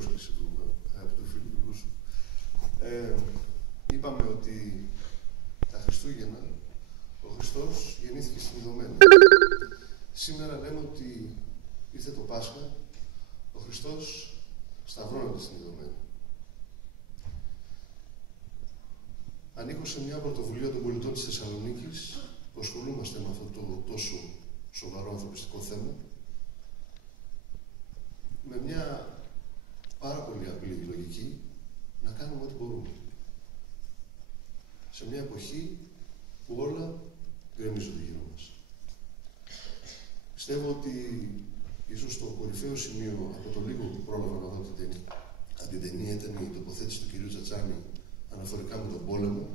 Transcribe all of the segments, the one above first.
πρόσκληση του αγαπητού φίλου του Ρούσου. Είπαμε ότι τα Χριστούγεννα ο Χριστός γεννήθηκε στην Ιδωμένη. Σήμερα λέμε ότι ήρθε το Πάσχα, ο Χριστός σταυρώνεται στην Ιδωμένη. Ανήκω σε μια πρωτοβουλία των πολιτών της Θεσσαλονίκης που ασχολούμαστε με αυτό το τόσο σοβαρό ανθρωπιστικό θέμα με μια πάρα πολύ απλή λογική να κάνουμε ό,τι μπορούμε. Σε μια εποχή που όλα γκρεμίζονται γύρω μας. Πιστεύω ότι ίσως το κορυφαίο σημείο από το λίγο που πρόλαβα να δω την ταινία ήταν η τοποθέτηση του κυρίου Τσατσάνη αναφορικά με τον πόλεμο.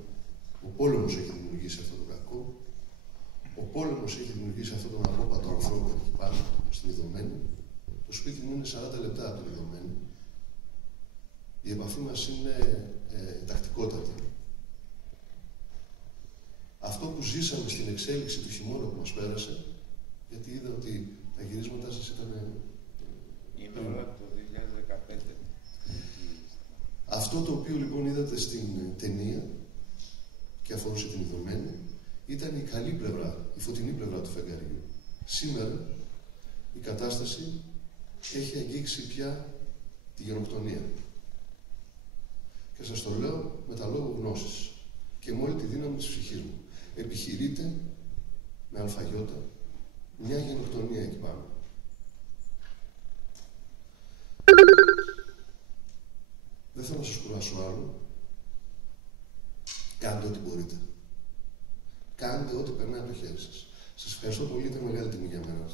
Ο πόλεμος έχει δημιουργήσει αυτό το κακό. Ο πόλεμος έχει δημιουργήσει αυτόν τον απόπατο ανθρώπο εκεί πάνω, στην Ιδωμένη. Το σπίτι μου είναι 40 λεπτά από την Ιδωμένη. Η επαφή μας είναι τακτικότατη. Αυτό που ζήσαμε στην εξέλιξη του χειμώνα που μας πέρασε, γιατί είδα ότι τα γυρίσματά σας ήταν... Είναι όλα το 2015. Αυτό το οποίο λοιπόν είδατε στην ταινία και αφορούσε την Ιδωμένη, ήταν η καλή πλευρά, η φωτεινή πλευρά του φεγγαριού. Σήμερα η κατάσταση έχει αγγίξει πια τη γενοκτονία. Και σας το λέω με τα λόγου γνώσης και με όλη τη δύναμη της ψυχής μου. Επιχειρείται με αλφαγιώτα μια γενοκτονία εκεί πάνω. Δεν θέλω να σας κουράσω άλλο. Κάντε ό,τι μπορείτε. Κάντε ό,τι περνάει από το χέρι σας. Σας ευχαριστώ πολύ, ήταν μεγάλη τιμή για μένα.